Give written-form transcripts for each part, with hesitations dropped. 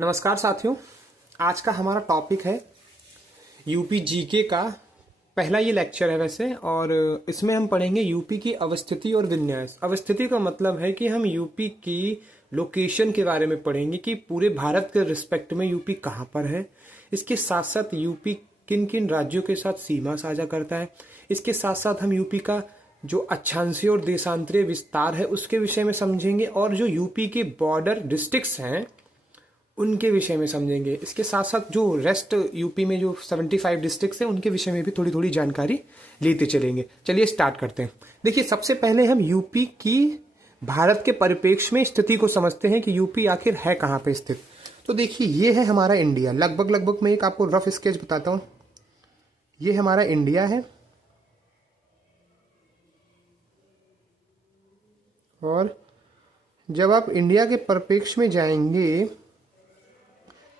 नमस्कार साथियों, आज का हमारा टॉपिक है यूपी जीके का पहला ये लेक्चर है वैसे। और इसमें हम पढ़ेंगे यूपी की अवस्थिति और विन्यास। अवस्थिति का मतलब है कि हम यूपी की लोकेशन के बारे में पढ़ेंगे कि पूरे भारत के रिस्पेक्ट में यूपी कहाँ पर है। इसके साथ साथ यूपी किन किन राज्यों के साथ सीमा साझा करता है। इसके साथ साथ हम यूपी का जो अक्षांशीय और देशांतरीय विस्तार है उसके विषय में समझेंगे, और जो यूपी के बॉर्डर डिस्ट्रिक्ट्स हैं उनके विषय में समझेंगे। इसके साथ साथ जो रेस्ट यूपी में जो 75 डिस्ट्रिक्ट्स हैं उनके विषय में भी थोड़ी थोड़ी जानकारी लेते चलेंगे। चलिए स्टार्ट करते हैं। देखिए, सबसे पहले हम यूपी की भारत के परिप्रेक्ष्य में स्थिति को समझते हैं कि यूपी आखिर है कहाँ पे स्थित। तो देखिए, ये है हमारा इंडिया। लगभग मैं एक आपको रफ स्केच बताता हूँ। ये हमारा इंडिया है, और जब आप इंडिया के परिप्रेक्ष्य में जाएंगे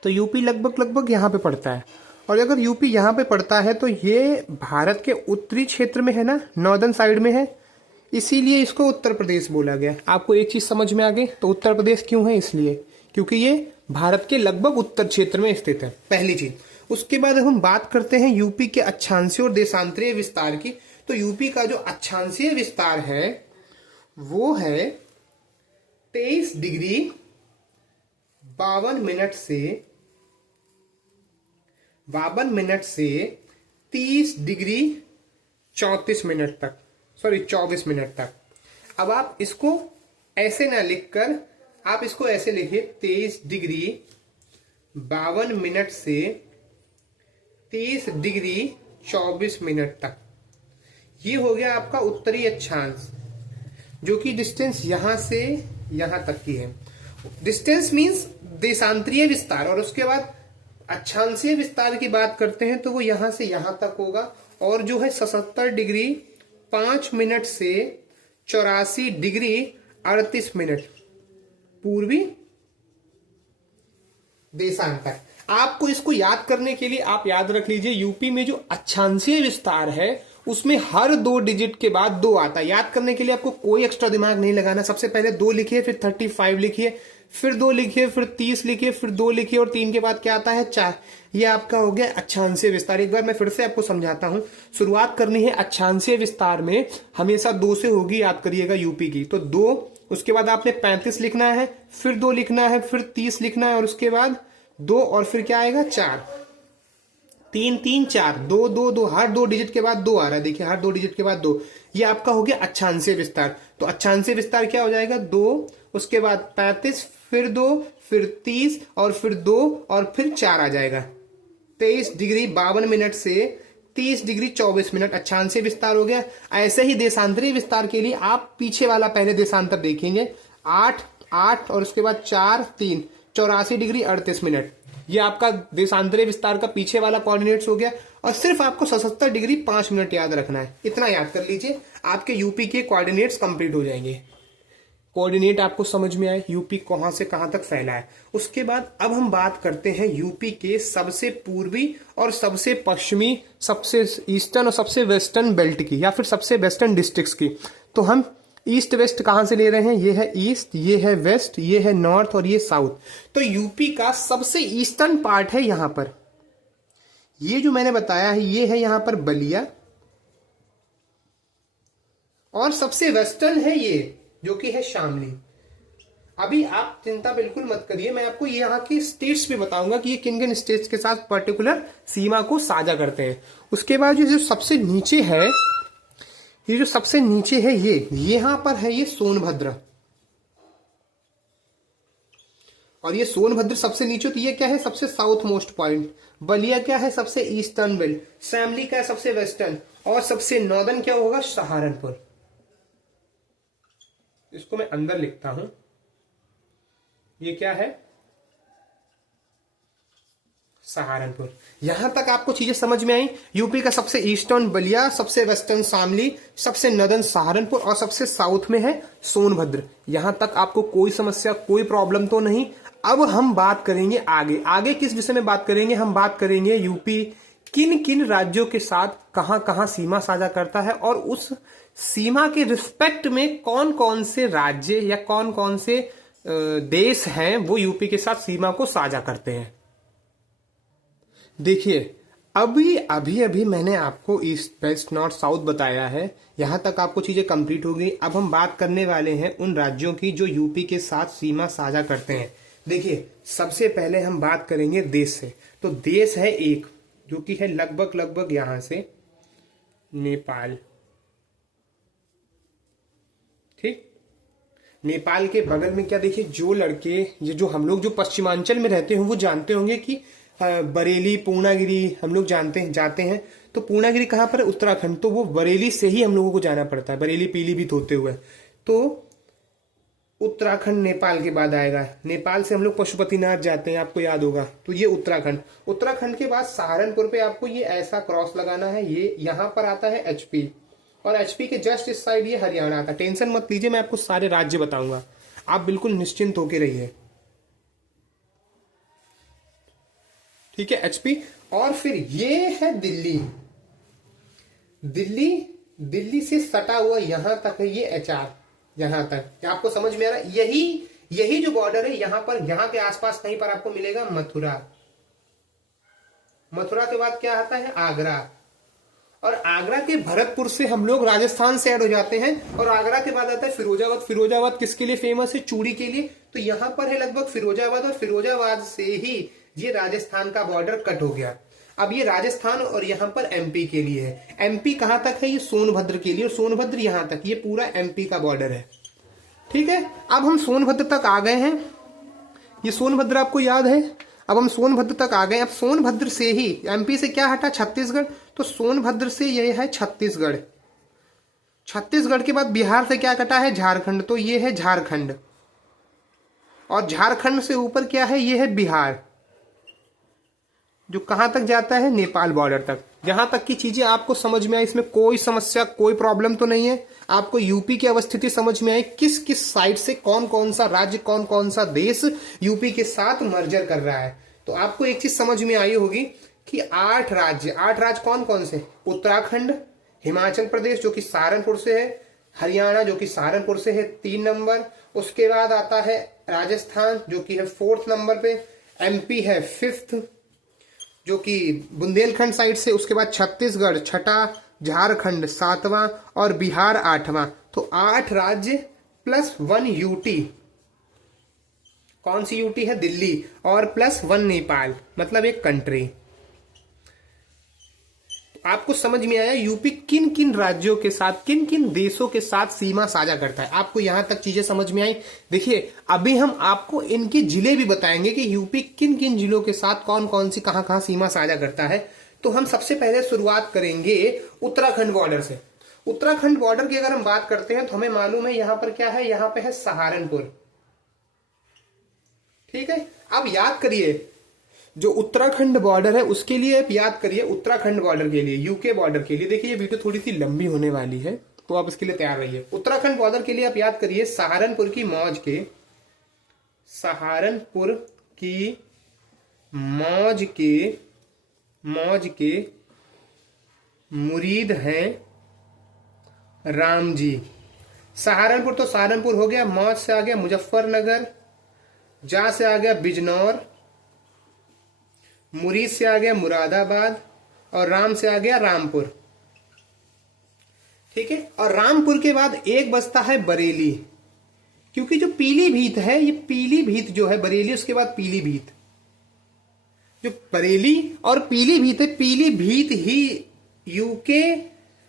तो यूपी लगभग यहाँ पे पड़ता है। और अगर यूपी यहाँ पे पड़ता है तो ये भारत के उत्तरी क्षेत्र में है ना, नॉर्दर्न साइड में है, इसीलिए इसको उत्तर प्रदेश बोला गया। आपको एक चीज समझ में आ गई। तो उत्तर प्रदेश क्यों है? इसलिए क्योंकि ये भारत के लगभग उत्तर क्षेत्र में स्थित है, पहली चीज। उसके बाद हम बात करते हैं यूपी के अक्षांशीय और देशांतरीय विस्तार की। तो यूपी का जो अक्षांशीय विस्तार है वो है 23 डिग्री 52 मिनट से 30 डिग्री 34 मिनट तक, 24 मिनट तक। अब आप इसको ऐसे ना लिखकर आप इसको ऐसे लिखिए, 23 डिग्री 52 मिनट से 30 डिग्री 24 मिनट तक। ये हो गया आपका उत्तरी अक्षांश, जो कि डिस्टेंस यहां से यहां तक की है। डिस्टेंस मींस देशांतरीय विस्तार। और उसके बाद अक्षांशीय विस्तार की बात करते हैं तो वो यहां से यहां तक होगा, और जो है 77 डिग्री 5 मिनट से 84 डिग्री 38 मिनट पूर्वी देशांतर। आपको इसको याद करने के लिए आप याद रख लीजिए, यूपी में जो अक्षांशीय विस्तार है उसमें हर 2 डिजिट के बाद 2 आता है। याद करने के लिए आपको कोई एक्स्ट्रा दिमाग नहीं लगाना। सबसे पहले 2 लिखिए, फिर 35 लिखिए, फिर 2 लिखिए, फिर 30 लिखिए, फिर 2 लिखिए, और 3 के बाद क्या आता है? 4। ये आपका हो गया अक्षांशीय विस्तार। एक बार मैं फिर से आपको समझाता हूं। शुरुआत करनी है अक्षांशीय विस्तार में, हमेशा 2 से होगी, याद करिएगा यूपी की। तो 2, उसके बाद आपने 35 लिखना है, फिर 2 लिखना है, फिर 30 लिखना है, और उसके बाद 2, और फिर क्या आएगा? 4। 3 3 4 2 2 2, हर 2 डिजिट के बाद 2 आ रहा है। देखिए, हर 2 डिजिट के बाद 2। ये आपका हो गया अक्षांशीय विस्तार। तो अक्षांशीय विस्तार क्या हो जाएगा? 2, उसके बाद 35, फिर 2, फिर 30, और फिर 2, और फिर 4 आ जाएगा। 23 डिग्री 52 मिनट से 30 डिग्री 24 मिनट अक्षांशीय विस्तार हो गया। ऐसे ही देशांतरीय विस्तार के लिए आप पीछे वाला पहले देशांतर देखेंगे। 8 8, और उसके बाद 4 3, 84 डिग्री 38 मिनट। ये आपका देशांतरीय विस्तार का पीछे वाला कोऑर्डिनेट्स हो गया। और सिर्फ आपको 77 डिग्री 5 मिनट याद रखना है। इतना याद कर लीजिए, आपके यूपी के कोऑर्डिनेट्स कंप्लीट हो जाएंगे। कोऑर्डिनेट आपको समझ में आए यूपी कहां से कहां तक फैला है। उसके बाद अब हम बात करते हैं यूपी के सबसे पूर्वी और सबसे पश्चिमी, सबसे ईस्टर्न और सबसे वेस्टर्न बेल्ट की, या फिर सबसे वेस्टर्न डिस्ट्रिक्ट्स की। तो हम ईस्ट वेस्ट कहां से ले रहे हैं? ये है ईस्ट, ये है वेस्ट, ये है नॉर्थ, और ये साउथ। तो यूपी का सबसे ईस्टर्न पार्ट है यहां पर, ये जो मैंने बताया है, ये है यहां पर बलिया। और सबसे वेस्टर्न है ये, जो कि है शामली। अभी आप चिंता बिल्कुल मत करिए, मैं आपको यहाँ की स्टेट्स भी बताऊंगा कि ये किन किन स्टेट्स के साथ पर्टिकुलर सीमा को साझा करते हैं। उसके बाद जो सबसे नीचे है, ये जो सबसे नीचे है, ये यहां पर है ये सोनभद्र। और ये सोनभद्र सबसे नीचे, तो ये क्या है? सबसे साउथ मोस्ट पॉइंट। बलिया क्या है? सबसे ईस्टर्न बेल्ट। शामली क्या है? सबसे वेस्टर्न। और सबसे नॉर्दर्न क्या होगा? सहारनपुर। इसको मैं अंदर लिखता हूं। ये क्या है? सहारनपुर। यहां तक आपको चीजें समझ में आई। यूपी का सबसे ईस्टर्न बलिया, सबसे वेस्टर्न शामली, सबसे नॉर्दर्न सहारनपुर, और सबसे साउथ में है सोनभद्र। यहां तक आपको कोई समस्या, कोई प्रॉब्लम तो नहीं। अब हम बात करेंगे आगे। आगे किस विषय में बात करेंगे? हम बात करेंगे यूपी किन किन राज्यों के साथ कहां कहां सीमा साझा करता है, और उस सीमा के रिस्पेक्ट में कौन कौन से राज्य या कौन कौन से देश हैं वो यूपी के साथ सीमा को साझा करते हैं। देखिए अभी अभी अभी मैंने आपको ईस्ट वेस्ट नॉर्थ साउथ बताया है, यहां तक आपको चीजें कंप्लीट हो गई। अब हम बात करने वाले हैं उन राज्यों की जो यूपी के साथ सीमा साझा करते हैं। देखिए सबसे पहले हम बात करेंगे देश से। तो देश है एक जो कि है लगभग लगभग यहां से नेपाल, ठीक। नेपाल के बगल में क्या, देखिए जो लड़के ये जो हम लोग जो पश्चिमांचल में रहते हैं वो जानते होंगे कि बरेली पूर्णागिरी हम लोग जाते हैं। तो पूर्णागिरी कहाँ पर है, उत्तराखंड। तो वो बरेली से ही हम लोगों को जाना पड़ता है, बरेली पीलीभीत होते हुए। तो उत्तराखंड नेपाल के बाद आएगा। नेपाल से हम लोग पशुपतिनाथ जाते हैं, आपको याद होगा। तो ये उत्तराखंड। उत्तराखंड के बाद सहारनपुर पे आपको ये ऐसा क्रॉस लगाना है, ये यहां पर आता है एचपी, और एचपी के जस्ट इस साइड ये हरियाणा आता। टेंशन मत लीजिए, मैं आपको सारे राज्य बताऊंगा, आप बिल्कुल निश्चिंत होके रहिए, ठीक है। एचपी। और फिर ये है दिल्ली। दिल्ली से सटा हुआ यहां तक है ये एचआर, यहां तक। आपको समझ में आ रहा है? यही जो बॉर्डर है यहां पर, यहां के आसपास कहीं पर आपको मिलेगा मथुरा। मथुरा के बाद क्या आता है, आगरा। और आगरा के भरतपुर से हम लोग राजस्थान से ऐड हो जाते हैं, और आगरा के बाद आता है फिरोजाबाद। फिरोजाबाद किसके लिए फेमस है, चूड़ी के लिए। तो यहां पर है लगभग फिरोजाबाद, और फिरोजाबाद से ही ये राजस्थान का बॉर्डर कट हो गया। अब ये राजस्थान और यहां पर एमपी के लिए है। एमपी कहां तक है, ये सोनभद्र के लिए, और सोनभद्र यहां तक, ये पूरा एमपी का बॉर्डर है, ठीक है। अब हम सोनभद्र तक आ गए हैं, ये सोनभद्र आपको याद है। अब हम सोनभद्र तक आ गए। अब सोनभद्र से ही एमपी से क्या हटा, छत्तीसगढ़। तो सोनभद्र से ये है छत्तीसगढ़। छत्तीसगढ़ के बाद बिहार से क्या कटा है, झारखंड। तो ये है झारखंड, और झारखंड से ऊपर क्या है, ये है बिहार, जो कहां तक जाता है, नेपाल बॉर्डर तक। जहां तक की चीजें आपको समझ में आई, इसमें कोई समस्या कोई प्रॉब्लम तो नहीं है। आपको यूपी की अवस्थिति समझ में आई, किस किस साइड से कौन कौन सा राज्य, कौन कौन सा देश यूपी के साथ मर्जर कर रहा है। तो आपको एक चीज समझ में आई होगी कि 8 राज्य कौन कौन से, उत्तराखंड, हिमाचल प्रदेश जो कि सहारनपुर से है, हरियाणा जो कि सहारनपुर से है 3 नंबर, उसके बाद आता है राजस्थान जो कि है 4th नंबर पे, एमपी है 5th जो कि बुंदेलखंड साइड से, उसके बाद छत्तीसगढ़ 6ठा, झारखंड 7वां और बिहार 8वां। तो 8 राज्य प्लस 1 यूटी। कौन सी यूटी है, दिल्ली, और प्लस 1 नेपाल, मतलब एक कंट्री। आपको समझ में आया यूपी किन किन राज्यों के साथ, किन किन देशों के साथ सीमा साझा करता है। आपको यहां तक चीजें समझ में आई। देखिए अभी हम आपको इनके जिले भी बताएंगे कि यूपी किन किन जिलों के साथ कौन कौन सी कहां कहां सीमा साझा करता है। तो हम सबसे पहले शुरुआत करेंगे उत्तराखंड बॉर्डर से। उत्तराखंड बॉर्डर की अगर हम बात करते हैं तो हमें मालूम है यहां पर क्या है, यहां पे है सहारनपुर, ठीक है। अब याद करिए जो उत्तराखंड बॉर्डर है उसके लिए आप याद करिए, उत्तराखंड बॉर्डर के लिए, यूके बॉर्डर के लिए। देखिए ये वीडियो थोड़ी सी लंबी होने वाली है तो आप इसके लिए तैयार रहिए। उत्तराखंड बॉर्डर के लिए आप याद करिए सहारनपुर की मौज के मुरीद हैं राम जी। सहारनपुर तो सहारनपुर हो गया, मौज से आ गया मुजफ्फरनगर, जा से आ गया बिजनौर, मुरीद से आ गया मुरादाबाद, और राम से आ गया रामपुर, ठीक है। और रामपुर के बाद एक बचता है बरेली, क्योंकि जो पीलीभीत है, ये पीलीभीत जो है बरेली, उसके बाद पीलीभीत, जो बरेली और पीलीभीत है, पीलीभीत ही यूके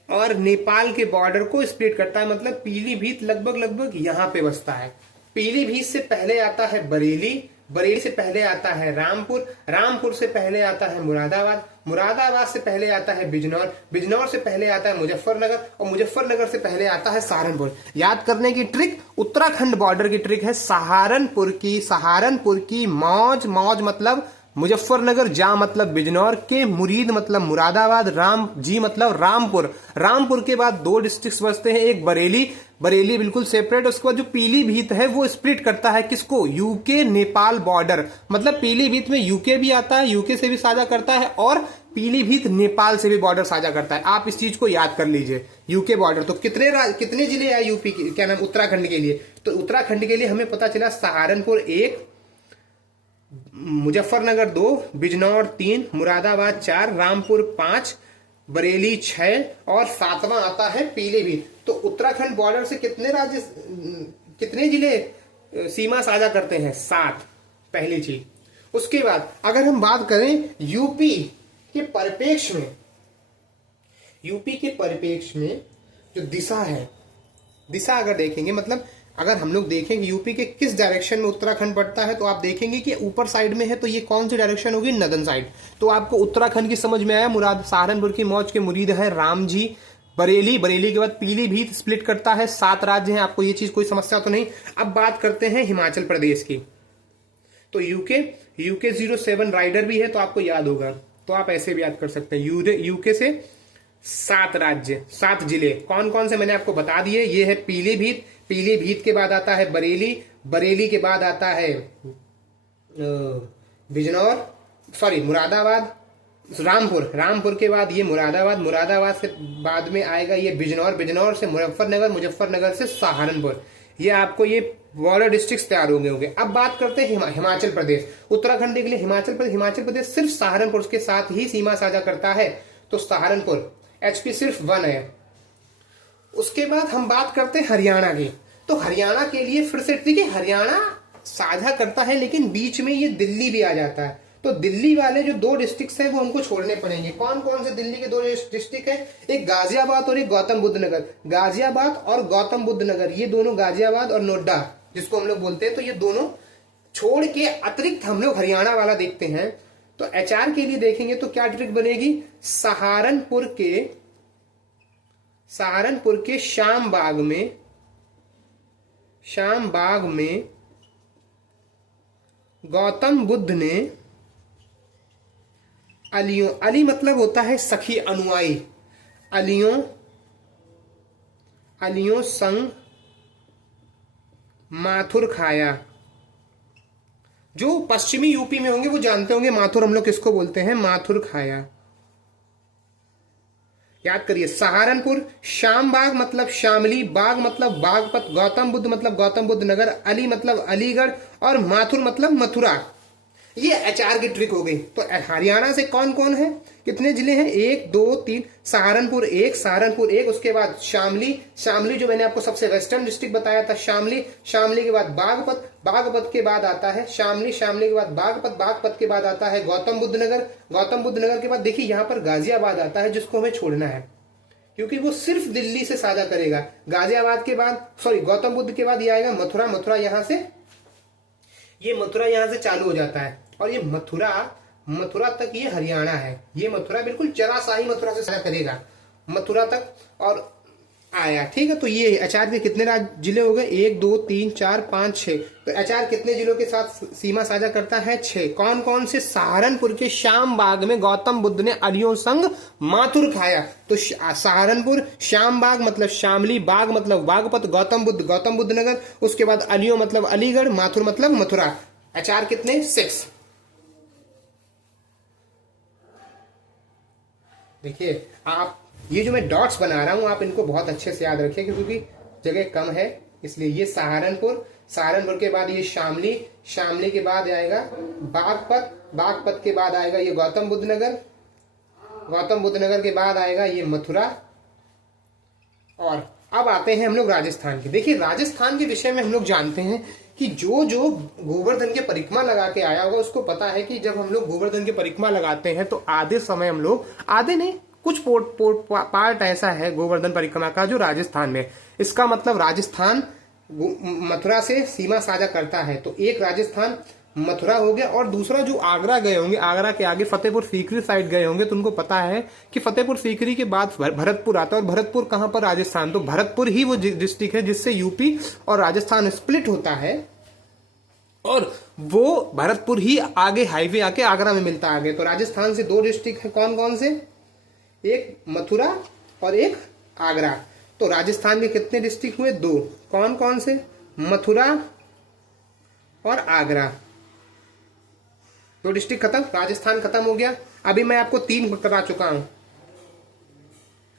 और नेपाल के बॉर्डर को स्प्लिट करता है। मतलब पीलीभीत लगभग लगभग यहां पे बसता है। पीलीभीत से पहले आता है बरेली, बरेली से पहले आता है रामपुर, रामपुर से पहले आता है मुरादाबाद, मुरादाबाद से पहले आता है बिजनौर, बिजनौर से पहले आता है मुजफ्फरनगर, और मुजफ्फरनगर से पहले आता है सहारनपुर। याद करने की ट्रिक, उत्तराखंड बॉर्डर की ट्रिक है सहारनपुर की मौज मतलब मुजफ्फरनगर, जा मतलब बिजनौर, के मुरीद मतलब मुरादाबाद, राम जी मतलब रामपुर। रामपुर के बाद 2 डिस्ट्रिक्ट बचते हैं, एक बरेली, बरेली बिल्कुल सेपरेट। उसके बाद जो पीलीभीत है वो स्प्लिट करता है किसको, यूके नेपाल बॉर्डर। मतलब पीलीभीत में यूके भी आता है, यूके से भी साझा करता है, और पीलीभीत नेपाल से भी बॉर्डर साझा करता है। आप इस चीज को याद कर लीजिए, यूके बॉर्डर। तो कितने जिले हैं यूपी के, क्या नाम, उत्तराखंड के लिए? तो उत्तराखंड के लिए हमें पता चला सहारनपुर 1, मुजफ्फरनगर 2, बिजनौर 3, मुरादाबाद 4, रामपुर 5, बरेली 6 और 7वां आता है पीलीभीत। तो उत्तराखंड बॉर्डर से कितने जिले सीमा साझा करते हैं? 7, पहली चीज। उसके बाद अगर हम बात करें यूपी के परिप्रेक्ष्य में, यूपी के परिप्रेक्ष्य में जो दिशा है, दिशा अगर देखेंगे, मतलब अगर हम लोग देखें कि यूपी के किस डायरेक्शन में उत्तराखंड पड़ता है, तो आप देखेंगे कि ऊपर साइड में है, तो ये कौन सी डायरेक्शन होगी? Northern side. तो आपको उत्तराखंड की समझ में आया। मुराद सहारनपुर की मौज के मुरीद है राम जी। बरेली, बरेली के बाद पीलीभीत स्प्लिट करता है, 7 राज्य हैं। आपको ये चीज कोई समस्या तो नहीं। अब बात करते हैं हिमाचल प्रदेश की। तो यूके 07 राइडर भी है, तो आपको याद होगा, तो आप ऐसे भी याद कर सकते हैं। यूके से 7 राज्य, 7 जिले कौन कौन से मैंने आपको बता दिए। ये है पीलीभीत, पीलीभीत के बाद आता है बरेली, बरेली के बाद आता है मुरादाबाद, रामपुर, रामपुर के बाद ये मुरादाबाद, मुरादाबाद से बाद में आएगा ये बिजनौर, बिजनौर से मुजफ्फरनगर, मुजफ्फरनगर से सहारनपुर। ये आपको ये बॉर्डर डिस्ट्रिक्ट तैयार होंगे। अब बात करते हैं हिमाचल प्रदेश। उत्तराखंड के लिए हिमाचल प्रदेश सिर्फ सहारनपुर के साथ ही सीमा साझा करता है, तो सहारनपुर HP सिर्फ 1 है। उसके बाद हम बात करते हैं हरियाणा की। तो हरियाणा के लिए फिर से देखिए, हरियाणा साझा करता है, लेकिन बीच में ये दिल्ली भी आ जाता है। तो दिल्ली वाले जो 2 डिस्ट्रिक्ट हैं वो हमको छोड़ने पड़ेंगे। कौन कौन से दिल्ली के 2 डिस्ट्रिक्ट हैं? एक गाजियाबाद और एक गौतम बुद्ध नगर। गाजियाबाद और गौतम बुद्ध नगर, ये दोनों, गाजियाबाद और नोएडा जिसको हम लोग बोलते हैं, तो ये दोनों छोड़ के अतिरिक्त हम लोग हरियाणा वाला देखते हैं। तो HR के लिए देखेंगे तो क्या ट्रिक बनेगी? सहारनपुर के शामबाग में गौतम बुद्ध ने अली मतलब होता है सखी, अनुयायी, अलियों संग माथुर खाया। जो पश्चिमी यूपी में होंगे वो जानते होंगे माथुर हम लोग किसको बोलते हैं, माथुर खाया। याद करिए, सहारनपुर, शामबाग मतलब शामली, बाग मतलब बागपत, गौतम बुद्ध मतलब गौतम बुद्ध नगर, अली मतलब अलीगढ़ और माथुर मतलब मथुरा। ये HR की ट्रिक हो गई। तो हरियाणा से कौन कौन है, कितने जिले हैं? 1 2 3, सहारनपुर 1, उसके बाद शामली, जो मैंने आपको सबसे वेस्टर्न डिस्ट्रिक्ट बताया था, शामली के बाद बागपत के बाद आता है शामली के बाद बागपत के बाद आता है गौतम बुद्ध नगर के बाद देखिए यहाँ पर गाजियाबाद आता है, जिसको हमें छोड़ना है क्योंकि वो सिर्फ दिल्ली से साझा करेगा। गाजियाबाद के बाद, गौतम बुद्ध के बाद ये आएगा मथुरा यहाँ से चालू हो जाता है, और ये मथुरा तक ये हरियाणा है। ये मथुरा बिल्कुल चराशाही मथुरा से साझा करेगा, मथुरा तक और आया। ठीक है, तो ये HR के कितने जिले हो गए? 1 2 3 4 5 6। तो HR कितने जिलों के साथ सीमा साझा करता है? 6। कौन कौन से? सहारनपुर के शामबाग में गौतम बुद्ध ने अलियों संग माथुर खाया। तो सहारनपुर, शामबाग मतलब शामली, बाग मतलब बागपत, गौतम बुद्ध नगर, उसके बाद अलियों मतलब अलीगढ़, माथुर मतलब मथुरा। HR कितने? 6। देखिए, आप ये जो मैं डॉट्स बना रहा हूं, आप इनको बहुत अच्छे से याद रखिए क्योंकि जगह कम है, इसलिए ये सहारनपुर के बाद ये शामली के बाद आएगा बागपत के बाद आएगा ये गौतम बुद्ध नगर के बाद आएगा ये मथुरा। और अब आते हैं हम लोग राजस्थान के। देखिए, राजस्थान के विषय में हम लोग जानते हैं कि जो गोवर्धन के परिक्रमा लगा के आया होगा उसको पता है कि जब हम लोग गोवर्धन के परिक्रमा लगाते हैं तो आधे समय हम लोग, आधे नहीं, कुछ पार्ट ऐसा है गोवर्धन परिक्रमा का जो राजस्थान में, इसका मतलब राजस्थान मथुरा से सीमा साझा करता है। तो एक राजस्थान मथुरा हो गया, और दूसरा जो आगरा गए होंगे, आगरा के आगे फतेहपुर सीकरी साइड गए होंगे, तो उनको पता है कि फतेहपुर सीकरी के बाद भरतपुर आता है। और भरतपुर कहां पर? राजस्थान। तो भरतपुर ही वो डिस्ट्रिक्ट है जिससे यूपी और राजस्थान स्प्लिट होता है, और वो भरतपुर ही आगे हाईवे आके आगरा में मिलता है आगे। तो राजस्थान से 2 डिस्ट्रिक्ट है, कौन कौन से? एक मथुरा और एक आगरा। तो राजस्थान के कितने डिस्ट्रिक्ट हुए? 2। कौन कौन से? मथुरा और आगरा। 2 डिस्ट्रिक्ट खत्म, राजस्थान खत्म हो गया। अभी मैं आपको 3 करा चुका हूं,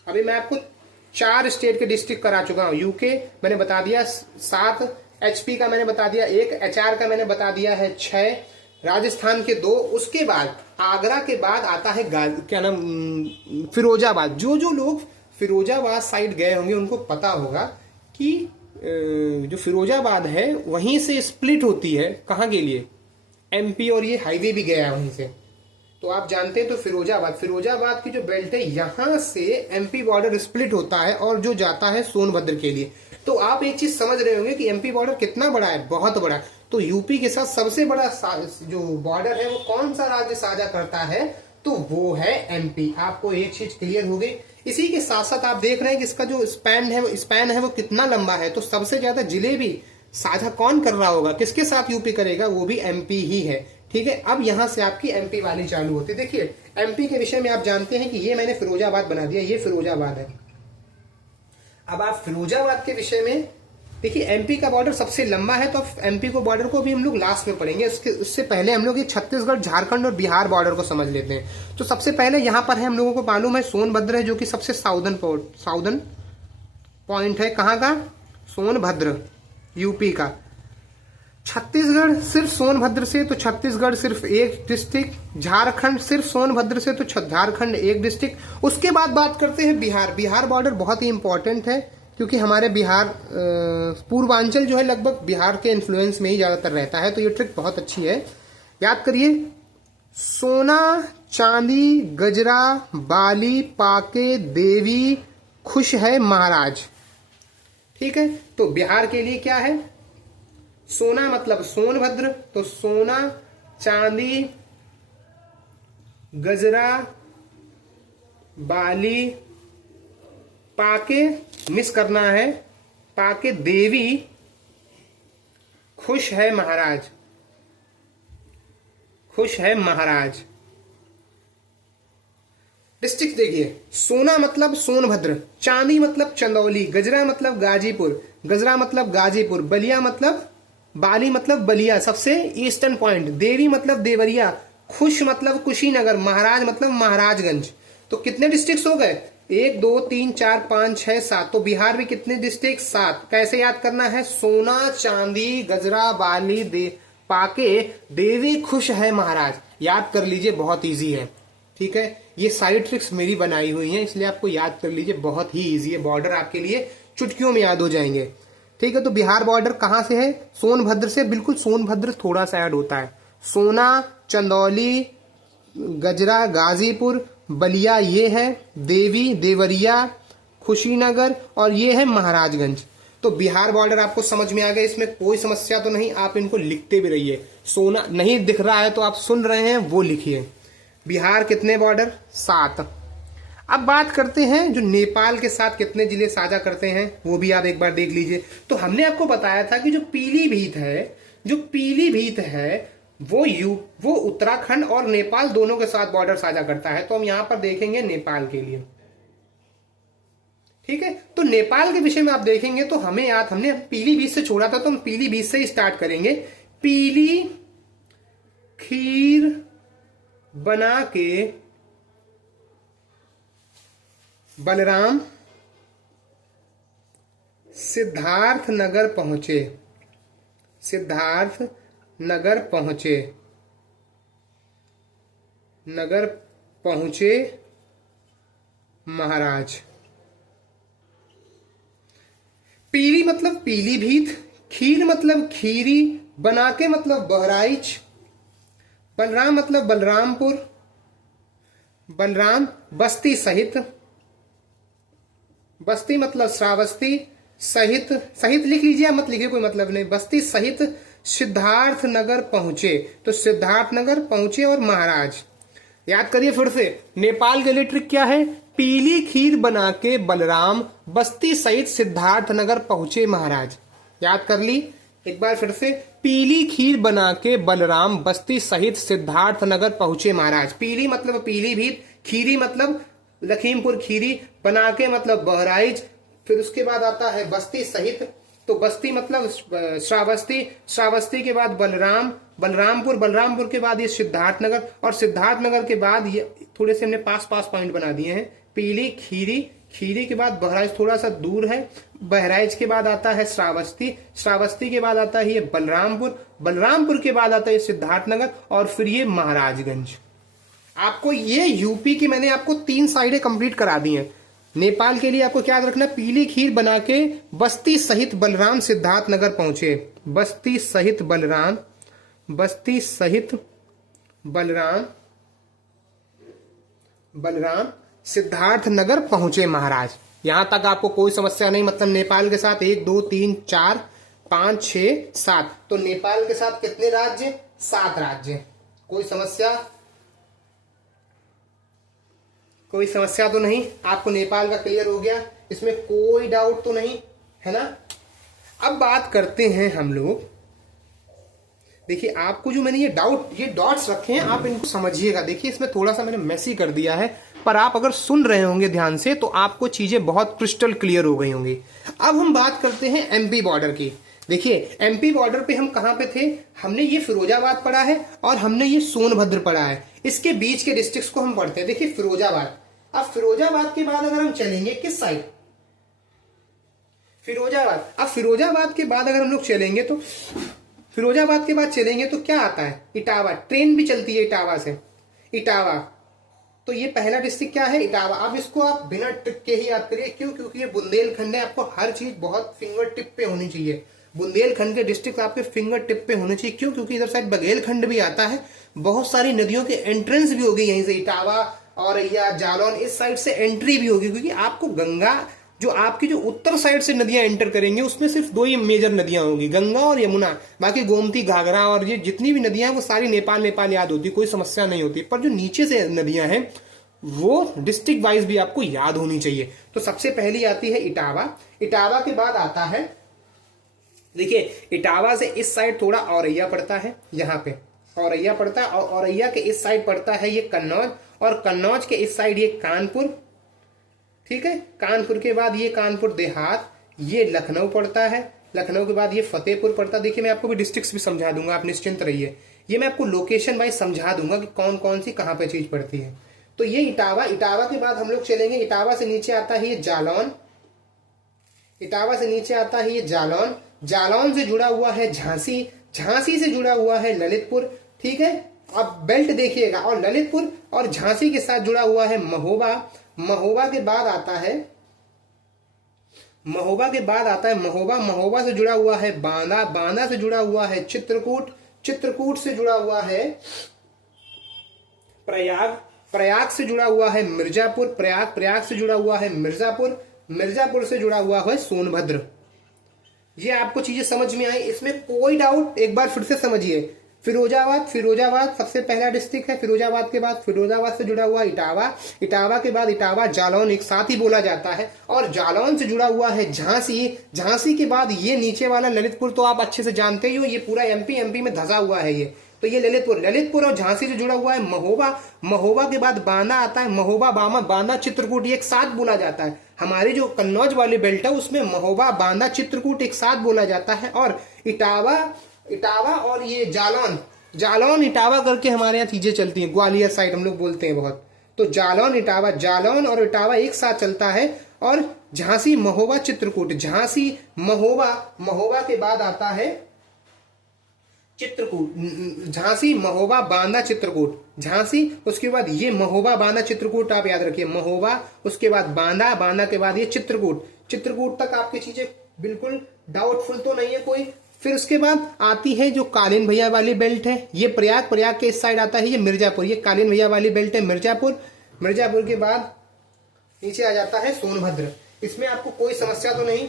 अभी मैं आपको 4 स्टेट के डिस्ट्रिक्ट करा चुका हूं। यूके मैंने बता दिया 7, एचपी का मैंने बता दिया 1, एचआर का मैंने बता दिया है 6, राजस्थान के 2। उसके बाद आगरा के बाद आता है क्या नाम, फिरोजाबाद। जो लोग फिरोजाबाद साइड गए होंगे उनको पता होगा कि जो फिरोजाबाद है वहीं से स्प्लिट होती है कहाँ के लिए, एमपी, और ये हाईवे भी गया है वहीं से। तो आप जानते हैं तो फिरोजाबाद की जो बेल्ट है यहां से एमपी बॉर्डर स्प्लिट होता है और जो जाता है सोनभद्र के लिए। तो आप एक चीज समझ रहे होंगे कि एमपी बॉर्डर कितना बड़ा है, बहुत बड़ा। तो यूपी के साथ सबसे बड़ा जो बॉर्डर है वो कौन सा राज्य साझा करता है, तो वो है एमपी। आपको एक चीज क्लियर हो गई। इसी के साथ साथ आप देख रहे हैं कि इसका जो स्पैन है वो कितना लंबा है। तो सबसे ज्यादा जिले भी साझा कौन कर रहा होगा, किसके साथ यूपी करेगा, वो भी एमपी ही है। ठीक है, अब यहां से आपकी एमपी वाली चालू होती है। देखिए एमपी के विषय में आप जानते हैं कि ये मैंने फिरोजाबाद बना दिया, ये फिरोजाबाद है। अब आप फिरोजाबाद के विषय में देखिए, एमपी का बॉर्डर सबसे लंबा है, तो एमपी को बॉर्डर को भी हम लोग लास्ट में पढ़ेंगे। उससे पहले हम लोग ये छत्तीसगढ़, झारखंड और बिहार बॉर्डर को समझ लेते हैं। तो सबसे पहले यहां पर है, हम लोगों को मालूम है सोनभद्र है, जो कि सबसे साउदर्न पॉइंट है। कहां का, सोनभद्र, यूपी का। छत्तीसगढ़ सिर्फ सोनभद्र से, तो छत्तीसगढ़ सिर्फ एक डिस्ट्रिक्ट। झारखंड सिर्फ सोनभद्र से, तो झारखंड एक डिस्ट्रिक्ट। उसके बाद बात करते हैं बिहार बॉर्डर बहुत ही इंपॉर्टेंट है, क्योंकि हमारे बिहार पूर्वांचल जो है लगभग बिहार के इन्फ्लुएंस में ही ज्यादातर रहता है। तो ये ट्रिक बहुत अच्छी है, याद करिए। सोना, चांदी, गजरा, बाली, पाके, देवी, खुश है महाराज। ठीक है, तो बिहार के लिए क्या है, सोना मतलब सोनभद्र, तो सोना, चांदी, गजरा, बाली, पाके मिस करना है, पाके, देवी, खुश है महाराज, खुश है महाराज। डिस्ट्रिक्ट देखिए, सोना मतलब सोनभद्र, चांदी मतलब चंदौली, गजरा मतलब गाजीपुर, गजरा मतलब गाजीपुर, बलिया मतलब बाली मतलब बलिया, सबसे ईस्टर्न पॉइंट, देवी मतलब देवरिया, खुश मतलब कुशीनगर, महाराज मतलब महाराजगंज। तो कितने डिस्ट्रिक्ट हो गए, 1 2 3 4 5 6 7। तो बिहार में कितने डिस्ट्रिक्ट, 7। कैसे याद करना है, सोना, चांदी, गजरा, बाली, पाके, देवी, खुश है महाराज। याद कर लीजिए, बहुत इजी है। ठीक है, ये सारी ट्रिक्स मेरी बनाई हुई हैं, इसलिए आपको याद कर लीजिए, बहुत ही इजी है। बॉर्डर आपके लिए चुटकियों में याद हो जाएंगे। ठीक है, तो बिहार बॉर्डर कहां से है, सोनभद्र से। बिल्कुल सोनभद्र थोड़ा सा ऐड होता है। सोना, चंदौली, गजरा, गाजीपुर, बलिया ये है, देवी, देवरिया, खुशीनगर, और ये है महाराजगंज। तो बिहार बॉर्डर आपको समझ में आ गया, इसमें कोई समस्या तो नहीं। आप इनको लिखते भी रहिए। सोना नहीं दिख रहा है तो आप सुन रहे हैं वो लिखिए। बिहार कितने बॉर्डर, 7। अब बात करते हैं जो नेपाल के साथ कितने जिले साझा करते हैं, वो भी आप एक बार देख लीजिए। तो हमने आपको बताया था कि जो पीलीभीत है वो उत्तराखंड और नेपाल दोनों के साथ बॉर्डर साझा करता है। तो हम यहां पर देखेंगे नेपाल के लिए। ठीक है, तो नेपाल के विषय में आप देखेंगे तो हमने पीलीभीत से छोड़ा था, तो हम पीलीभीत से ही स्टार्ट करेंगे। पीली खीर बना के बलराम सिद्धार्थ नगर पहुंचे महाराज। पीली मतलब पीलीभीत, खीर मतलब खीरी, बनाके मतलब बहराइच, बलराम मतलब बलरामपुर, बस्ती मतलब श्रावस्ती, सहित लिख लीजिए, मत लिखिए, कोई मतलब नहीं। बस्ती सहित सिद्धार्थ नगर पहुंचे, तो सिद्धार्थ नगर पहुंचे और महाराज। याद करिए फिर से, नेपाल के लिए ट्रिक क्या है, पीली खीर बना के बलराम बस्ती सहित सिद्धार्थ नगर पहुंचे महाराज। याद कर ली एक बार फिर से, पीली खीर बना के बलराम बस्ती सहित सिद्धार्थ नगर पहुंचे महाराज। पीली मतलब पीलीभीत, खीरी मतलब लखीमपुर खीरी, बना के मतलब बहराइच, फिर उसके बाद आता है बस्ती सहित, तो बस्ती मतलब श्रावस्ती, श्रावस्ती के बाद बलराम, बलरामपुर, बलरामपुर के बाद ये सिद्धार्थनगर, और सिद्धार्थनगर के बाद ये थोड़े से हमने पास पास पॉइंट बना दिए हैं, पीली, खीरी, खीरी के बाद बहराइच थोड़ा सा दूर है, बहराइच के बाद आता है श्रावस्ती, श्रावस्ती के बाद आता है ये बलरामपुर, बलरामपुर के बाद आता है सिद्धार्थनगर, और फिर ये महाराजगंज। आपको ये यूपी की मैंने आपको 3 साइडें कंप्लीट करा दी हैं। नेपाल के लिए आपको क्या याद रखना, पीली खीर बना के बस्ती सहित बलराम सिद्धार्थनगर पहुंचे, बस्ती सहित बलराम, बस्ती सहित बलराम, बलराम सिद्धार्थनगर पहुंचे महाराज। यहां तक आपको कोई समस्या नहीं, मतलब नेपाल के साथ 1 2 3 4 5 6 7, तो नेपाल के साथ कितने राज्य, 7 राज्य। कोई समस्या, कोई समस्या तो नहीं, आपको नेपाल का क्लियर हो गया, इसमें कोई डाउट तो नहीं है ना। अब बात करते हैं हम लोग, देखिए आपको जो मैंने ये डॉट्स रखे हैं आप इनको समझिएगा। देखिए इसमें थोड़ा सा मैंने मैसी कर दिया है, पर आप अगर सुन रहे होंगे ध्यान से तो आपको चीजें बहुत क्रिस्टल क्लियर हो गई होंगी। अब हम बात करते हैं एमपी बॉर्डर की। देखिए एमपी बॉर्डर पे हम कहां पे थे, हमने ये फिरोजाबाद पढ़ा है और हमने ये सोनभद्र पढ़ा है, इसके बीच के डिस्ट्रिक्ट्स को हम पढ़ते हैं। देखिए फिरोजाबाद, अब फिरोजाबाद के बाद अगर हम चलेंगे किस साइड, फिरोजाबाद, अब फिरोजाबाद के बाद अगर हम लोग चलेंगे तो फिरोजाबाद के बाद चलेंगे तो क्या आता है, इटावा, ट्रेन भी चलती है इटावा से, इटावा, तो ये पहला डिस्ट्रिक्ट क्या है, इटावा। अब इसको आप बिना ट्रिक के ही याद करिए, क्यों, क्योंकि ये बुंदेलखंड है, आपको हर चीज बहुत फिंगर टिप पे होनी चाहिए। बुंदेलखंड के डिस्ट्रिक्ट आपके फिंगर टिप पे होने चाहिए, क्यों, क्योंकि इधर साइड बघेलखंड भी आता है, बहुत सारी नदियों के एंट्रेंस भी होगी यहीं से, इटावा और या जालौन इस साइड से एंट्री भी होगी, क्योंकि आपको गंगा जो आपकी जो उत्तर साइड से नदियां एंटर करेंगे उसमें सिर्फ 2 ही मेजर नदियां होंगी, गंगा और यमुना, बाकी गोमती, घाघरा और ये जितनी भी नदियां हैं वो सारी नेपाल नेपाल याद होती, कोई समस्या नहीं होती। पर जो नीचे से नदियां हैं वो डिस्ट्रिक्ट वाइज भी आपको याद होनी चाहिए। तो सबसे पहली आती है इटावा, इटावा के बाद आता है, देखिए इटावा से इस साइड थोड़ा औरैया पड़ता है, यहाँ पे औरैया पड़ता है, और औरैया के इस साइड पड़ता है ये कन्नौज, और कन्नौज के इस साइड ये कानपुर, ठीक है, कानपुर के बाद ये कानपुर देहात, ये लखनऊ पड़ता है, लखनऊ के बाद ये फतेहपुर पड़ता है। देखिए मैं आपको भी डिस्ट्रिक्ट्स भी समझा दूंगा, आप निश्चिंत रहिए, ये मैं आपको लोकेशन वाइज समझा दूंगा कि कौन कौन सी कहां पे चीज पड़ती है। तो ये इटावा, इटावा के बाद हम लोग चलेंगे, इटावा से नीचे आता है ये जालौन, इटावा से नीचे आता है ये जालौन, जालौन से जुड़ा हुआ है झांसी, झांसी से जुड़ा हुआ है ललितपुर, ठीक है, अब बेल्ट देखिएगा, और ललितपुर और झांसी के साथ जुड़ा हुआ है महोबा, महोबा के बाद आता है, महोबा के बाद आता है महोबा, महोबा से जुड़ा हुआ है बांदा, बांदा से जुड़ा हुआ है चित्रकूट, चित्रकूट से जुड़ा हुआ है प्रयाग, प्रयाग से जुड़ा हुआ है मिर्जापुर, प्रयाग, प्रयाग से जुड़ा हुआ है मिर्जापुर, मिर्जापुर से जुड़ा हुआ है सोनभद्र। ये आपको चीजें समझ में आई, इसमें कोई डाउट, एक बार फिर से समझिए। फिरोजाबाद, फिरोजाबाद सबसे पहला डिस्ट्रिक्ट है, फिरोजाबाद के बाद फिरोजाबाद से जुड़ा हुआ इटावा, इटावा के बाद इटावा जालौन एक साथ ही बोला जाता है, और जालौन से जुड़ा हुआ है झांसी, झांसी के बाद ये नीचे वाला ललितपुर तो आप अच्छे से जानते ही हो, ये पूरा एमपी में धसा हुआ है ये, तो ये ललितपुर, ललितपुर और झांसी से जुड़ा हुआ है महोबा, महोबा के बाद बांदा आता है, महोबा, बामा, बांदा, चित्रकूट ये एक साथ बोला जाता है। हमारी जो कन्नौज वाली बेल्ट है उसमें महोबा, बांदा, चित्रकूट एक साथ बोला जाता है, और इटावा, इटावा और ये जालौन, जालौन इटावा करके हमारे यहाँ चीजें चलती हैं, ग्वालियर साइड हम लोग बोलते हैं बहुत, तो जालौन इटावा, जालौन और इटावा एक साथ चलता है, और झांसी, महोबा, चित्रकूट, झांसी, महोबा, महोबा के बाद आता है चित्रकूट, झांसी, महोबा, बांदा, चित्रकूट, झांसी, उसके बाद ये महोबा, बांदा, चित्रकूट आप याद रखिए, महोबा, उसके बाद बांदा, बांदा के बाद ये चित्रकूट, चित्रकूट तक आपकी चीजें बिल्कुल डाउटफुल तो नहीं है कोई। फिर उसके बाद आती है जो कालीन भैया वाली बेल्ट है, ये प्रयाग, प्रयाग के इस साइड आता है ये मिर्जापुर, ये कालीन भैया वाली बेल्ट है मिर्जापुर, मिर्जापुर के बाद नीचे आ जाता है सोनभद्र। इसमें आपको कोई समस्या तो नहीं।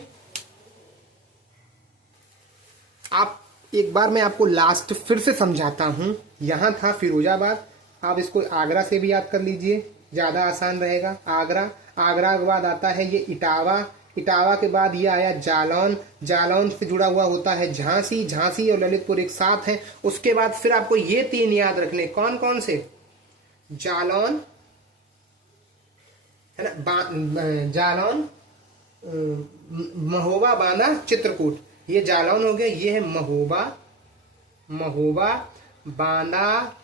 आप एक बार मैं आपको लास्ट फिर से समझाता हूं, यहां था फिरोजाबाद, आप इसको आगरा से भी याद कर लीजिए, ज्यादा आसान रहेगा। आगरा, आगरा के बाद आता है ये इटावा, इटावा के बाद ये आया जालौन, जालौन से जुड़ा हुआ होता है झांसी, झांसी और ललितपुर एक साथ है। उसके बाद फिर आपको ये 3 याद रखने, कौन कौन से, जालौन है ना, जालौन, महोबा, बांदा, चित्रकूट, ये जालौन हो गया। ये है महोबा, महोबा, बांदा,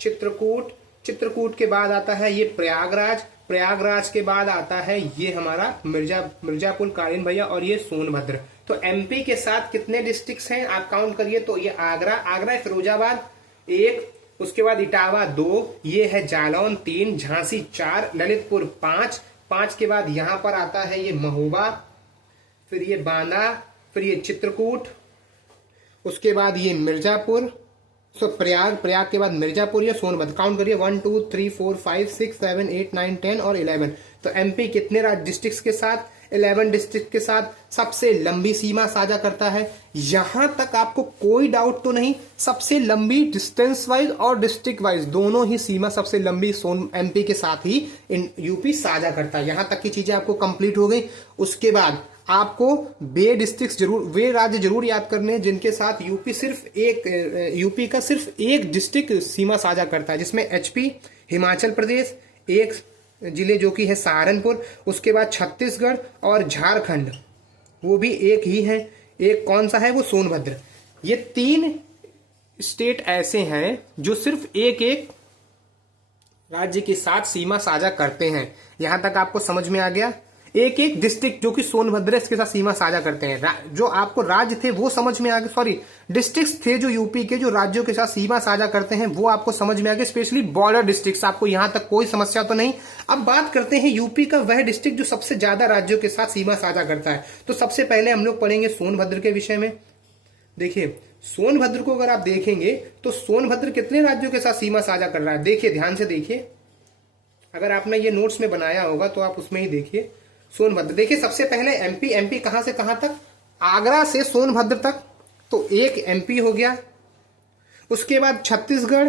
चित्रकूट। चित्रकूट के बाद आता है ये प्रयागराज, प्रयागराज के बाद आता है ये हमारा मिर्जापुर, कालीन भैया, और ये सोनभद्र। तो एमपी के साथ कितने डिस्ट्रिक्ट्स हैं आप काउंट करिए। तो ये आगरा, फिरोजाबाद 1, उसके बाद इटावा 2, ये है जालौन 3, झांसी 4, ललितपुर 5 के बाद यहां पर आता है ये महोबा, फिर ये बांदा, फिर ये चित्रकूट, उसके बाद ये मिर्जापुर, प्रयाग के बाद मिर्जापुर या सोनभद्र। काउंट करिए 1 2 3 4 5 6 7 8 9 10 और 11। तो एमपी कितने डिस्ट्रिक्ट्स के साथ, 11 डिस्ट्रिक्ट के साथ सबसे लंबी सीमा साझा करता है। यहां तक आपको कोई डाउट तो नहीं, सबसे लंबी डिस्टेंस वाइज और डिस्ट्रिक्ट वाइज दोनों ही सीमा सबसे लंबी एमपी के साथ ही यूपी साझा करता है। यहां तक की चीजें आपको कंप्लीट हो गई। उसके बाद आपको वे राज्य जरूर याद करने हैं जिनके साथ यूपी का सिर्फ एक डिस्ट्रिक्ट सीमा साझा करता है, जिसमें एचपी, हिमाचल प्रदेश, एक जिले जो कि है सहारनपुर, उसके बाद छत्तीसगढ़ और झारखंड वो भी एक ही है। एक कौन सा है, वो सोनभद्र। ये 3 स्टेट ऐसे हैं जो सिर्फ एक एक राज्य के साथ सीमा साझा करते हैं। यहां तक आपको समझ में आ गया। एक एक डिस्ट्रिक्ट जो कि सोनभद्र इसके साथ सीमा साझा करते हैं। जो आपको राज्य थे वो समझ में आ गए, सॉरी डिस्ट्रिक्ट्स थे जो यूपी के जो राज्यों के साथ सीमा साझा करते हैं वो आपको समझ में आ गए, स्पेशली बॉर्डर डिस्ट्रिक्ट्स। आपको यहां तक कोई समस्या तो नहीं। अब बात करते हैं यूपी का वह डिस्ट्रिक्ट जो सबसे ज्यादा राज्यों के साथ सीमा साझा करता है। तो सबसे पहले हम लोग पढ़ेंगे सोनभद्र के विषय में। देखिए सोनभद्र को अगर आप देखेंगे तो सोनभद्र कितने राज्यों के साथ सीमा साझा कर रहा है, देखिए ध्यान से देखिए। अगर आपने ये नोट्स में बनाया होगा तो आप उसमें ही देखिए। सोनभद्र देखिए, सबसे पहले एमपी कहां से कहां तक, आगरा से सोनभद्र तक, तो एक एमपी हो गया। उसके बाद छत्तीसगढ़,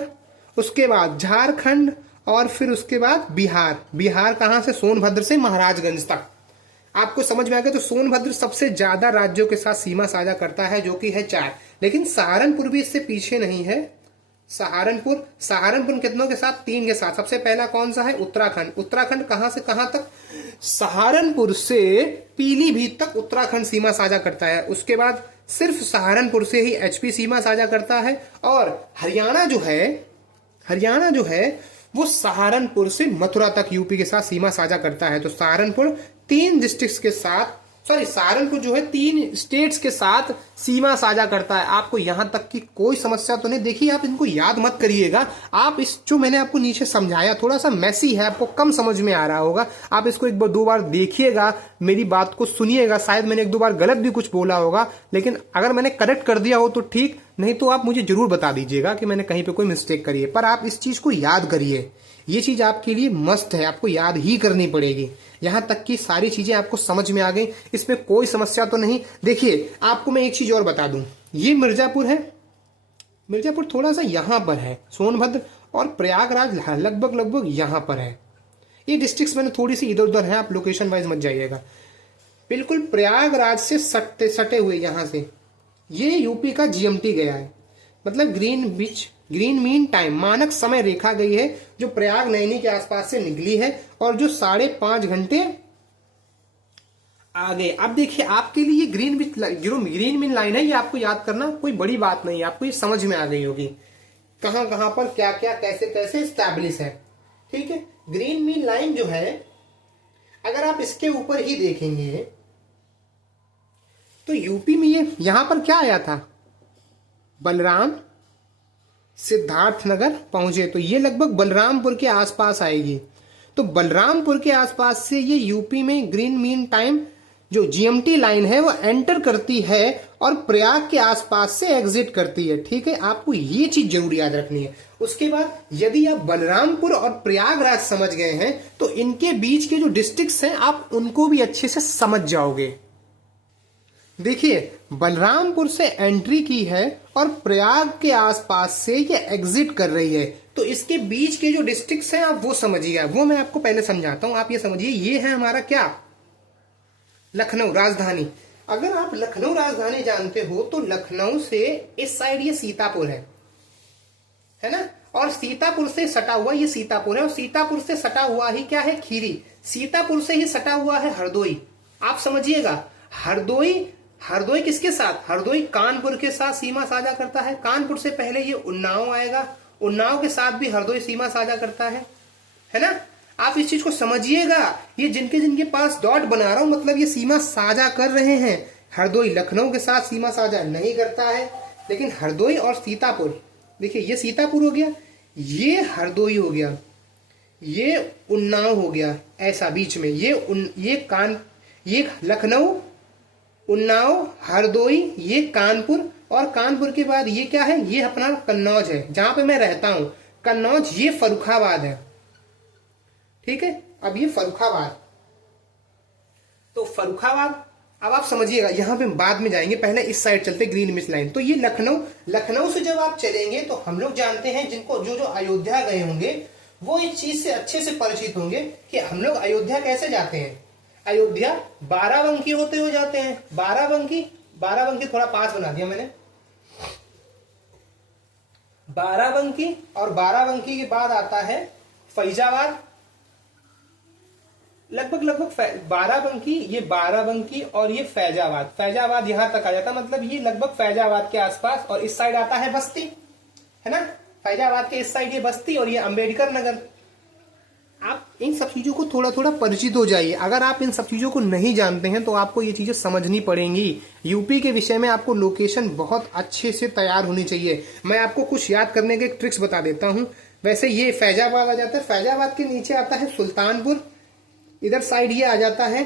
उसके बाद झारखंड और फिर उसके बाद बिहार कहां से, सोनभद्र से महाराजगंज तक। आपको समझ में आ गया। तो सोनभद्र सबसे ज्यादा राज्यों के साथ सीमा साझा करता है जो कि है 4, लेकिन सहारनपुर भी इससे पीछे नहीं है। सहारनपुर कितनों के साथ, 3 के साथ। सबसे पहला कौन सा है, उत्तराखंड कहां से कहां तक, सहारनपुर से पीलीभीत तक उत्तराखंड सीमा साझा करता है। उसके बाद सिर्फ सहारनपुर से ही एचपी सीमा साझा करता है। और हरियाणा जो है वो सहारनपुर से मथुरा तक यूपी के साथ सीमा साझा करता है। तो सहारनपुर 3 डिस्ट्रिक्ट्स के साथ, सहारनपुर जो है 3 स्टेट्स के साथ सीमा साझा करता है। आपको यहां तक की कोई समस्या तो नहीं। देखिए आप इनको याद मत करिएगा, आप इस जो मैंने आपको नीचे समझाया थोड़ा सा मैसी है, आपको कम समझ में आ रहा होगा। आप इसको 1-2 बार देखिएगा, मेरी बात को सुनिएगा। शायद मैंने 1-2 बार गलत भी कुछ बोला होगा, लेकिन अगर मैंने करेक्ट कर दिया हो तो ठीक, नहीं तो आप मुझे जरूर बता दीजिएगा कि मैंने कहीं पे कोई मिस्टेक करी है। पर आप इस चीज को याद करिए, ये चीज आपके लिए मस्त है, आपको याद ही करनी पड़ेगी। यहां तक कि सारी चीजें आपको समझ में आ गई, इसमें कोई समस्या तो नहीं। देखिए आपको मैं एक चीज और बता दूं, ये मिर्जापुर है, मिर्जापुर थोड़ा सा यहां पर है, सोनभद्र और प्रयागराज लगभग यहां पर है। ये डिस्ट्रिक्ट्स मैंने थोड़ी सी इधर उधर है, आप लोकेशन वाइज मत जाइएगा। बिल्कुल प्रयागराज से सटे हुए यहां से ये यूपी का जीएमटी गया है, मतलब ग्रीन मीन टाइम मानक समय रेखा गई है, जो प्रयाग नैनी के आसपास से निकली है और जो 5.5 घंटे आगे। अब देखिए आपके लिए ग्रीन मीन लाइन है, ये आपको याद करना कोई बड़ी बात नहीं है, आपको ये समझ में आ गई होगी कहां कहां पर क्या क्या कैसे कैसे स्टैब्लिश है। ठीक है, ग्रीन मीन लाइन जो है अगर आप इसके ऊपर ही देखेंगे तो यूपी में ये यहां पर क्या आया था, बलराम सिद्धार्थनगर पहुंचे, तो ये लगभग बलरामपुर के आसपास आएगी। तो बलरामपुर के आसपास से ये यूपी में ग्रीन मीन टाइम जो जीएमटी लाइन है वो एंटर करती है और प्रयाग के आसपास से एग्जिट करती है। ठीक है, आपको ये चीज जरूर याद रखनी है। उसके बाद यदि आप बलरामपुर और प्रयागराज समझ गए हैं तो इनके बीच के जो डिस्ट्रिक्ट्स हैं आप उनको भी अच्छे से समझ जाओगे। देखिए बलरामपुर से एंट्री की है और प्रयाग के आसपास से ये एग्जिट कर रही है, तो इसके बीच के जो डिस्ट्रिक्ट्स हैं आप वो समझिएगा। वो मैं आपको पहले समझाता हूं, आप ये समझिए। ये है हमारा क्या, लखनऊ राजधानी। अगर आप लखनऊ राजधानी जानते हो तो लखनऊ से इस साइड ये सीतापुर है ना, और सीतापुर से सटा हुआ ये सीतापुर है, और सीतापुर से सटा हुआ ही क्या है, खीरी। सीतापुर से ही सटा हुआ है हरदोई, आप समझिएगा, हरदोई, हरदोई किसके साथ, हरदोई कानपुर के साथ सीमा साझा करता है। कानपुर से पहले ये उन्नाव आएगा, उन्नाव के साथ भी हरदोई सीमा साझा करता है ना। आप इस चीज को समझिएगा, ये जिनके जिनके पास डॉट बना रहा हूं मतलब ये सीमा साझा कर रहे हैं। हरदोई लखनऊ के साथ सीमा साझा नहीं करता है, लेकिन हरदोई और सीतापुर, देखिए ये सीतापुर हो गया, ये हरदोई हो गया, ये उन्नाव हो गया, ऐसा बीच में ये लखनऊ, उन्नाव, हरदोई, ये कानपुर, और कानपुर के बाद ये क्या है, ये अपना कन्नौज है जहां पे मैं रहता हूं, कन्नौज, ये फर्रुखाबाद है। ठीक है, अब ये फर्रुखाबाद, तो फर्रुखाबाद, अब आप समझिएगा, यहां पे बाद में जाएंगे, पहले इस साइड चलते ग्रीन मिस लाइन। तो ये लखनऊ, लखनऊ से जब आप चलेंगे तो हम लोग जानते हैं, जिनको जो जो अयोध्या गए होंगे वो इस चीज से अच्छे से परिचित होंगे कि हम लोग अयोध्या कैसे जाते हैं। अयोध्या बाराबंकी होते हुए जाते हैं। बाराबंकी, बाराबंकी थोड़ा पास बना दिया मैंने, बाराबंकी, और बाराबंकी के बाद आता है फैजाबाद, लगभग बाराबंकी, ये बाराबंकी और ये फैजाबाद, फैजाबाद यहां तक आ जाता, मतलब ये लगभग फैजाबाद के आसपास, और इस साइड आता है बस्ती, है ना, फैजाबाद के इस साइड ये बस्ती और ये अंबेडकर नगर। आप इन सब चीजों को थोड़ा थोड़ा परिचित हो जाइए। अगर आप इन सब चीजों को नहीं जानते हैं तो आपको ये चीजें समझनी पड़ेंगी। यूपी के विषय में आपको लोकेशन बहुत अच्छे से तैयार होनी चाहिए। मैं आपको कुछ याद करने के ट्रिक्स बता देता हूं। वैसे ये फैजाबाद आ जाता है, फैजाबाद के नीचे आता है सुल्तानपुर, इधर साइड ये आ जाता है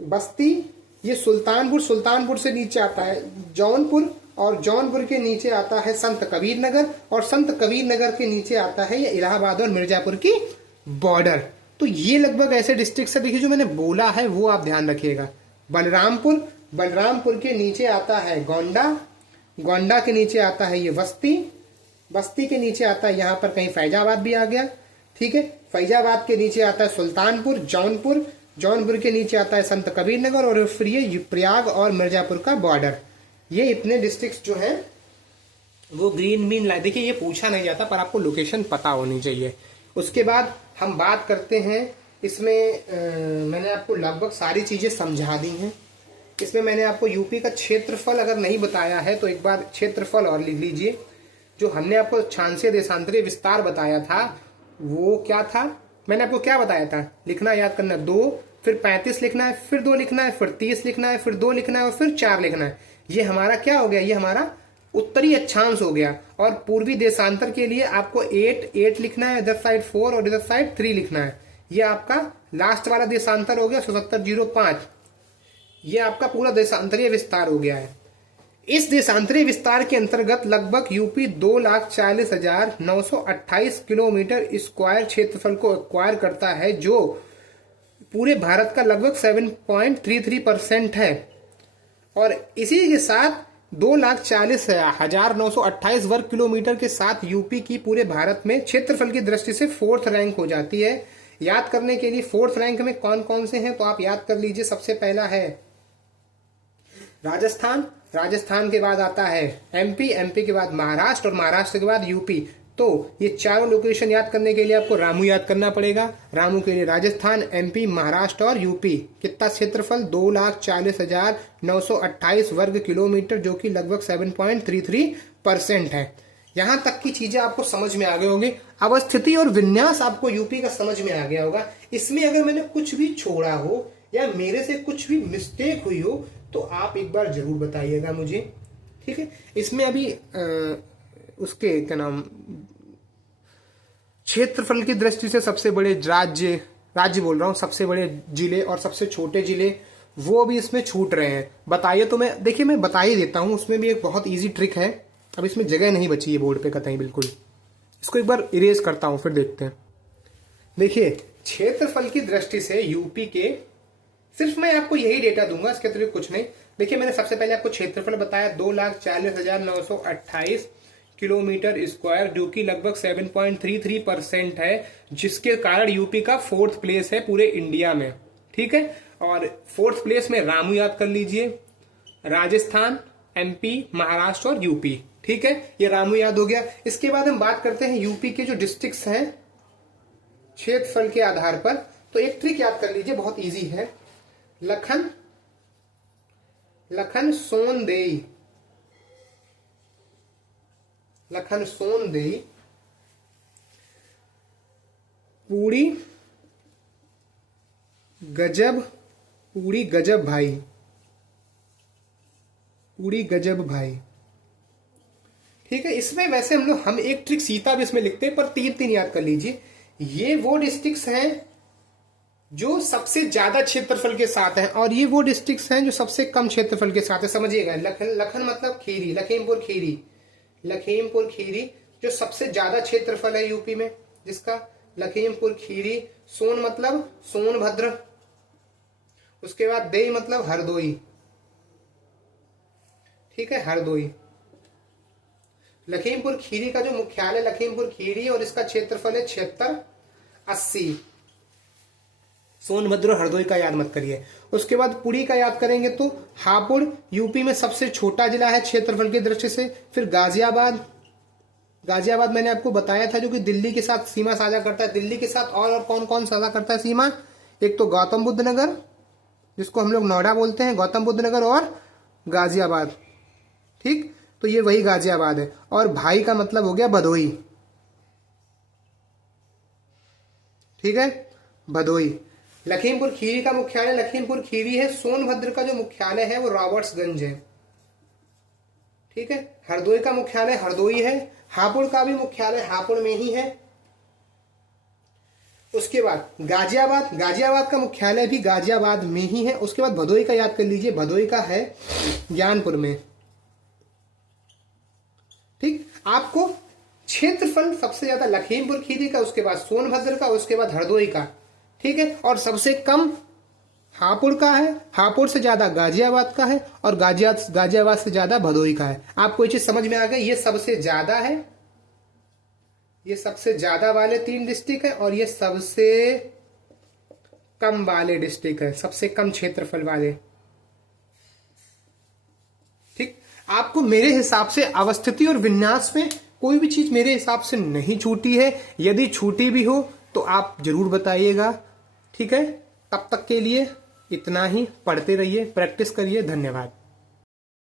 बस्ती, ये सुल्तानपुर, सुल्तानपुर से नीचे आता है जौनपुर, और जौनपुर के नीचे आता है संत कबीर नगर, और संत कबीर नगर के नीचे आता है ये इलाहाबाद और मिर्जापुर की बॉर्डर। तो ये लगभग ऐसे डिस्ट्रिक्ट से, देखिए जो मैंने बोला है वो आप ध्यान रखिएगा। बलरामपुर, बलरामपुर के नीचे आता है गोंडा, गोंडा के नीचे आता है ये बस्ती, बस्ती के नीचे आता है यहाँ पर कहीं फैजाबाद भी आ गया। ठीक है, फैजाबाद के नीचे आता है सुल्तानपुर, जौनपुर, जौनपुर के नीचे आता है संत कबीर नगर, और फिर ये प्रयाग और मिर्जापुर का बॉर्डर। ये इतने डिस्ट्रिक्ट्स जो हैं वो ग्रीन मीन लाइन, देखिए ये पूछा नहीं जाता पर आपको लोकेशन पता होनी चाहिए। उसके बाद हम बात करते हैं इसमें, मैंने आपको लगभग सारी चीजें समझा दी हैं। इसमें मैंने आपको यूपी का क्षेत्रफल अगर नहीं बताया है तो एक बार क्षेत्रफल और लिख लीजिए। जो हमने आपको क्षांशीय देशांतरीय विस्तार बताया था वो क्या था, मैंने आपको क्या बताया था, लिखना याद करना, 2, फिर 35 लिखना है, फिर 2 लिखना है, फिर 30 लिखना है, फिर 2 लिखना है, और फिर 4 लिखना है। ये हमारा क्या हो गया, ये हमारा उत्तरी अक्षांश हो गया। और पूर्वी देशांतर के लिए आपको 8 लिखना है, इधर साइड 4 और इधर साइड 3 लिखना है। ये आपका लास्ट वाला देशांतर हो गया 7705। ये आपका पूरा देशांतरीय विस्तार हो गया है। इस देशांतरीय विस्तार के अंतर्गत लगभग यूपी 2,40,928 किलोमीटर स्क्वायर क्षेत्रफल को एक्वायर करता है, जो पूरे भारत का लगभग 7.33% है। और इसी के साथ 2,40,928 वर्ग किलोमीटर के साथ यूपी की पूरे भारत में क्षेत्रफल की दृष्टि से 4th रैंक हो जाती है। याद करने के लिए 4th रैंक में कौन कौन से हैं तो आप याद कर लीजिए। सबसे पहला है राजस्थान, राजस्थान के बाद आता है एमपी, एमपी के बाद महाराष्ट्र, और महाराष्ट्र के बाद यूपी। तो ये चारों लोकेशन याद करने के लिए आपको रामू याद करना पड़ेगा। रामू के लिए राजस्थान, एमपी, महाराष्ट्र और यूपी। कितना क्षेत्रफल, 2,40,928 वर्ग किलोमीटर, जो कि लगभग 7.33% है। यहां तक की चीजें आपको समझ में आ गए होंगे। अवस्थिति और विन्यास आपको यूपी का समझ में आ गया होगा। इसमें अगर मैंने कुछ भी छोड़ा हो या मेरे से कुछ भी मिस्टेक हुई हो तो आप एक बार जरूर बताइएगा मुझे, ठीक है। इसमें अभी उसके क्या नाम, क्षेत्रफल की दृष्टि से सबसे बड़े राज्य बोल रहा हूं, सबसे बड़े जिले और सबसे छोटे जिले वो भी इसमें छूट रहे हैं। बताइए, तो मैं देखिए मैं बता ही देता हूं। उसमें भी एक बहुत इजी ट्रिक है। अब इसमें जगह नहीं बची है बोर्ड पे कतई बिल्कुल। इसको एक बार इरेज करता हूं फिर देखते हैं। देखिए क्षेत्रफल की दृष्टि से यूपी के, सिर्फ मैं आपको यही डेटा दूंगा, इसके अतिरिक्त कुछ नहीं। देखिए मैंने सबसे पहले आपको क्षेत्रफल बताया 2,40,928 किलोमीटर स्क्वायर, जो कि लगभग 7.33% है, जिसके कारण यूपी का 4th प्लेस है पूरे इंडिया में, ठीक है। और 4th प्लेस में रामू याद कर लीजिए, राजस्थान, एमपी, महाराष्ट्र और यूपी, ठीक है। ये रामू याद हो गया। इसके बाद हम बात करते हैं यूपी के जो डिस्ट्रिक्ट्स हैं क्षेत्रफल के आधार पर। तो एक ट्रिक याद कर लीजिए, बहुत इजी है। लखन लखन सोन देई, लखन सोन देई, पूरी गजब, पूरी गजब भाई, पूरी गजब भाई। ठीक है, इसमें वैसे हम एक ट्रिक सीता भी इसमें लिखते हैं, पर तीन तीन याद कर लीजिए। ये वो डिस्ट्रिक्ट्स हैं जो सबसे ज्यादा क्षेत्रफल के साथ हैं, और ये वो डिस्ट्रिक्ट्स हैं जो सबसे कम क्षेत्रफल के साथ है। समझिएगा, लखन मतलब खीरी, लखीमपुर खीरी, लखीमपुर खीरी जो सबसे ज्यादा क्षेत्रफल है यूपी में जिसका, लखीमपुर खीरी। सोन मतलब सोनभद्र, उसके बाद देई मतलब हरदोई। ठीक है, हरदोई। लखीमपुर खीरी का जो मुख्यालय लखीमपुर खीरी और इसका क्षेत्रफल है 7680। सोनभद्र और हरदोई का याद मत करिए। उसके बाद पुरी का याद करेंगे तो हापुड़ यूपी में सबसे छोटा जिला है क्षेत्रफल की दृष्टि से। फिर गाजियाबाद, गाजियाबाद मैंने आपको बताया था जो कि दिल्ली के साथ सीमा साझा करता है। दिल्ली के साथ और कौन कौन साझा करता है सीमा? एक तो गौतम बुद्ध नगर जिसको हम लोग नोएडा बोलते हैं, गौतम बुद्ध नगर और गाजियाबाद। ठीक, तो ये वही गाजियाबाद है। और भाई का मतलब हो गया भदोई। ठीक है, भदोई। लखीमपुर खीरी का मुख्यालय लखीमपुर खीरी है। सोनभद्र का जो मुख्यालय है वो रॉबर्ट्सगंज है। ठीक है, हरदोई का मुख्यालय हरदोई है। हापुड़ का भी मुख्यालय हापुड़ में ही है। उसके बाद गाजियाबाद, गाजियाबाद का मुख्यालय भी गाजियाबाद में ही है। उसके बाद भदोई का याद कर लीजिए, भदोई का है ज्ञानपुर में। ठीक, आपको क्षेत्रफल सबसे ज्यादा लखीमपुर खीरी का, उसके बाद सोनभद्र का, उसके बाद हरदोई का। ठीक है, और सबसे कम हापुड़ का है, हापुड़ से ज्यादा गाजियाबाद का है, और गाजियाबाद से ज्यादा भदोई का है। आपको ये चीज समझ में आ गई? ये सबसे ज्यादा है, ये सबसे ज्यादा वाले 3 डिस्ट्रिक्ट है, और ये सबसे कम वाले डिस्ट्रिक्ट है, सबसे कम क्षेत्रफल वाले। ठीक, आपको मेरे हिसाब से अवस्थिति और विन्यास में कोई भी चीज मेरे हिसाब से नहीं छूटी है। यदि छूटी भी हो तो आप जरूर बताइएगा। ठीक है, तब तक के लिए इतना ही। पढ़ते रहिए, प्रैक्टिस करिए। धन्यवाद।